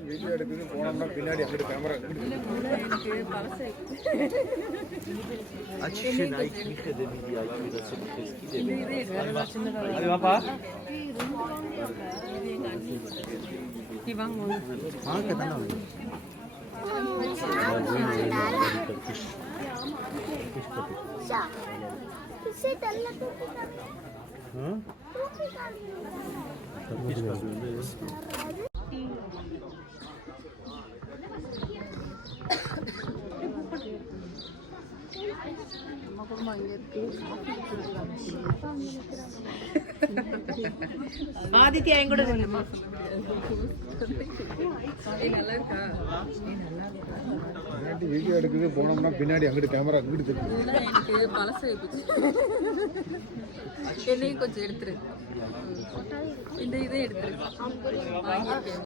video எடுக்குது போனோம்னா பின்னாடி அங்கிட்டு கேமரா ஆதித்யா என் கூட வீடியோ எடுக்குது போனோம்னா பின்னாடி அங்கிட்டு கேமரா அங்கிட்டு எனக்கு பழசு என்னையும் கொஞ்சம் எடுத்துரு இந்த இதை எடுத்துரு